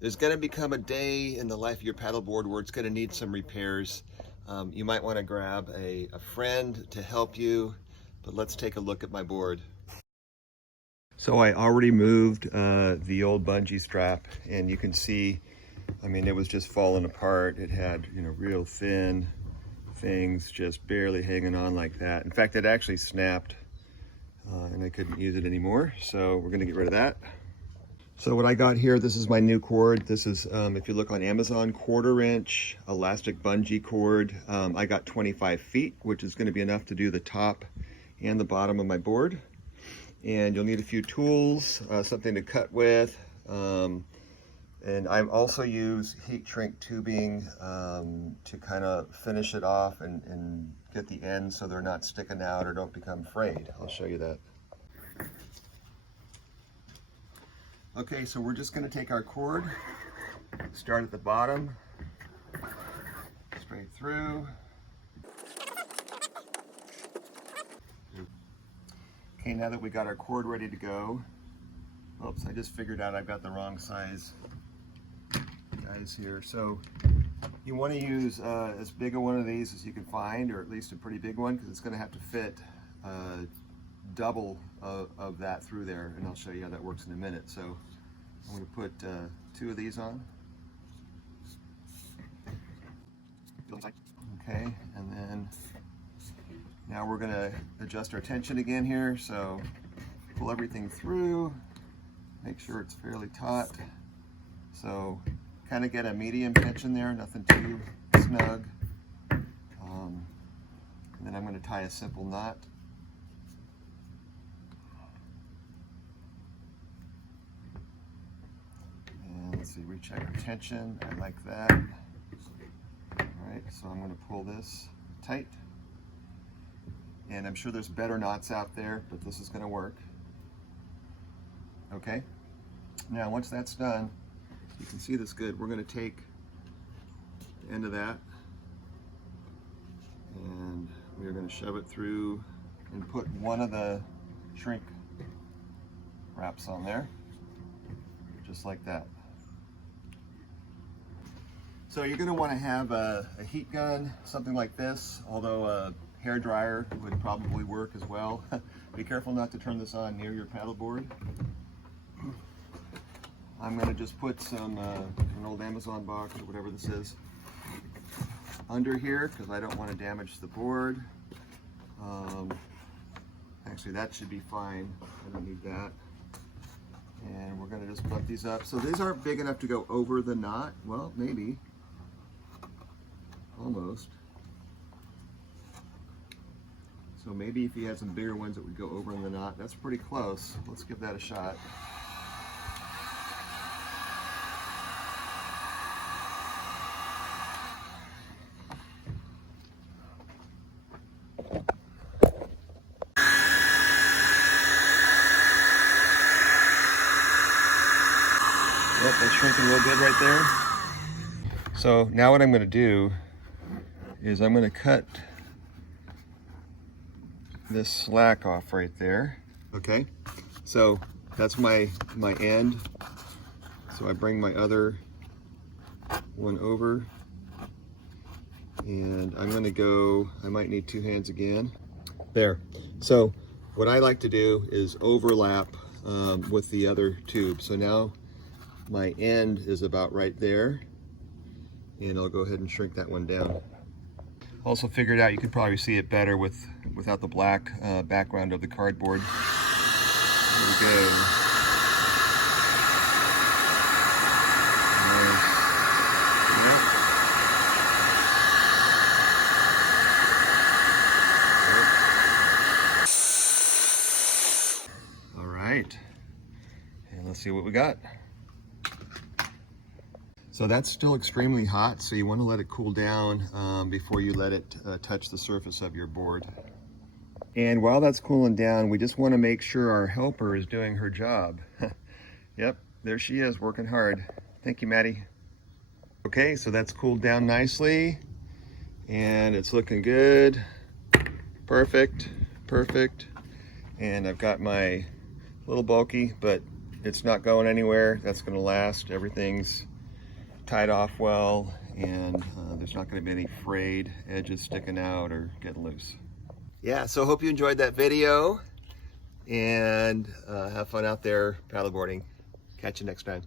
There's going to become a day in the life of your paddleboard where it's going to need some repairs. You might want to grab a friend to help you, but let's take a look at my board. So I already moved the old bungee strap, and you can see, I mean, it was just falling apart. It had, you know, real thin things just barely hanging on like that. In fact, it actually snapped and I couldn't use it anymore. So we're going to get rid of that. So what I got here, this is my new cord. This is, if you look on Amazon, 1/4 inch elastic bungee cord. I got 25 feet, which is going to be enough to do the top and the bottom of my board. And you'll need a few tools, something to cut with. And I also use heat shrink tubing to kind of finish it off and get the ends so they're not sticking out or don't become frayed. I'll show you that. Okay, so we're just going to take our cord, start at the bottom, straight through. Okay, now that we got our cord ready to go, oops, I just figured out I've got the wrong size guys here. So you want to use as big a one of these as you can find, or at least a pretty big one, because it's going to have to fit double of that through there, and I'll show you how that works in a minute. So I'm going to put 2 of these on. Okay, and then now we're going to adjust our tension again here. So pull everything through, make sure it's fairly taut. So kind of get a medium tension there, nothing too snug. And then I'm going to tie a simple knot. And let's see, recheck our tension. I like that. All right, so I'm going to pull this tight. And I'm sure there's better knots out there, but this is going to work. Okay, now once that's done, you can see this good. We're going to take the end of that and we're going to shove it through and put one of the shrink wraps on there, just like that. So you're going to want to have a heat gun, something like this, although a hair dryer would probably work as well. Be careful not to turn this on near your paddleboard. I'm going to just put some an old Amazon box or whatever this is under here because I don't want to damage the board. Actually, that should be fine. I don't need that. And we're going to just bump these up. So these aren't big enough to go over the knot. Well, maybe. Almost. So maybe if you had some bigger ones that would go over in the knot. That's pretty close. Let's give that a shot. Yep, that's shrinking real good right there. So now what I'm going to do is I'm going to cut this slack off right there. Okay, so that's my end. So I bring my other one over and I'm going to go, I might need 2 hands again. There. So what I like to do is overlap with the other tube. So now my end is about right there, and I'll go ahead and shrink that one down. Also figured out you could probably see it better without the black background of the cardboard. There we go. Nice. Yep. All right, and let's see what we got. So that's still extremely hot, so you want to let it cool down before you let it touch the surface of your board. And while that's cooling down, we just want to make sure our helper is doing her job. Yep, there she is, working hard. Thank you, Maddie. Okay, so that's cooled down nicely, and it's looking good. Perfect, perfect. And I've got my little bulky but it's not going anywhere. That's going to last. Everything's tied off well, and there's not going to be any frayed edges sticking out or getting loose. Yeah, so hope you enjoyed that video, and have fun out there paddleboarding. Catch you next time.